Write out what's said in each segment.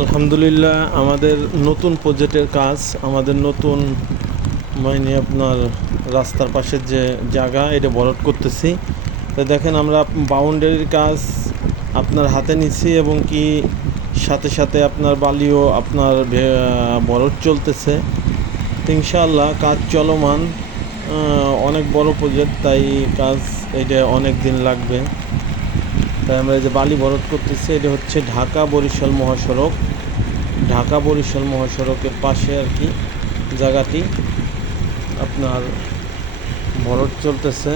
আলহামদুলিল্লাহ আমাদের নতুন প্রজেক্টের কাজ আমাদের নতুন আপনার রাস্তার পাশের যে জায়গা এটা ভরাট করতেছি। তো দেখেন আমরা বাউন্ডারির কাজ আপনার হাতে নিচ্ছি এবং কি সাথে সাথে আপনার বালিও আপনার ভরাট চলতেছে। ইনশাআল্লাহ কাজ চলমান, অনেক বড় প্রজেক্ট, তাই কাজ এটা অনেক দিন লাগবে। তাই আমরা যে বালি ভরাট করতেছি এটা হচ্ছে ঢাকা বরিশাল মহাসড়ক। ঢাকা বরিশাল মহাসড়কের পাশে আর কি জায়গাটি আপনার ভরাট চলতেছে।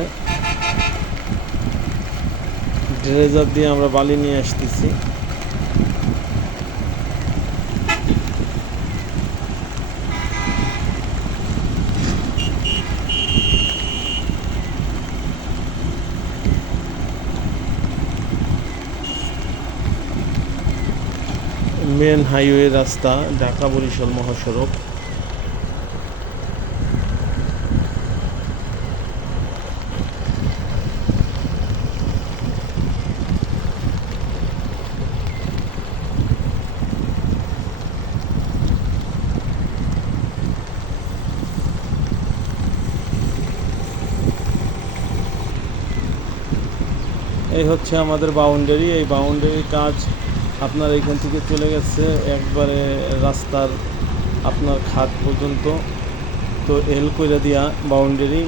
ড্রেজার দিয়ে আমরা বালি নিয়ে আসতেছি। মেন হাইওয়ে রাস্তা ঢাকা বরিশাল মহাসড়ক। এই হচ্ছে আমাদের বাউন্ডারি। এই বাউন্ডারির কাজ আপনার এখান থেকে চলে গেছে একবারে রাস্তার আপনার খাত পর্যন্ত। তো এল কইরা দিয়া বাউন্ডারি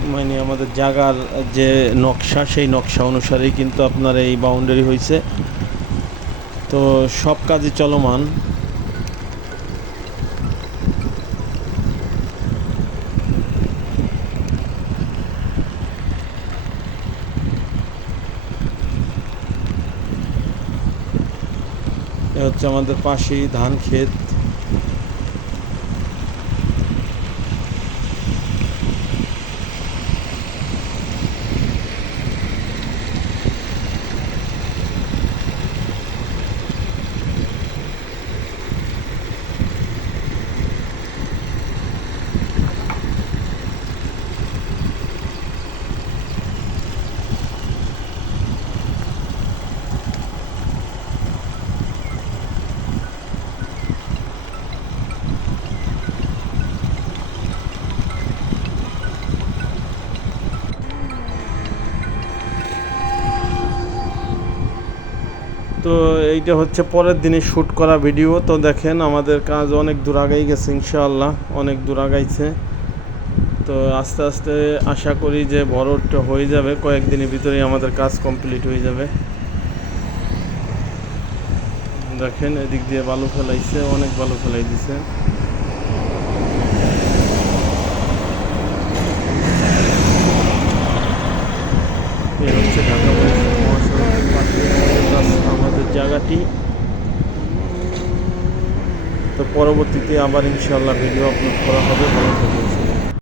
আমাদের জায়গার যে নকশা সেই নকশা অনুসারেই কিন্তু আপনার এই বাউন্ডারি হয়েছে। তো সব কাজই চলমান। এ হচ্ছে আমাদের পাশেই ধান ক্ষেত। তো এইটা হচ্ছে পরের দিনে শ্যুট করা ভিডিও। তো দেখেন আমাদের কাজ অনেক দূর আগাই গেছে, ইনশাআল্লাহ অনেক দূর আগাইছে। তো আস্তে আস্তে আশা করি যে ভরাটটা হয়ে যাবে, কয়েকদিনের ভিতরেই আমাদের কাজ কমপ্লিট হয়ে যাবে। দেখেন এদিক দিয়ে বালু ফেলাইছে, অনেক বালু ফেলাই দিছে। এই হচ্ছে ঢাকা বরিশাল মহাসড়কের পাশে আমাদের জায়গাটি। তো পরবর্তীতে আবার ইনশাআল্লাহ ভিডিও আপলোড করা হবে। ভালো থাকবেন।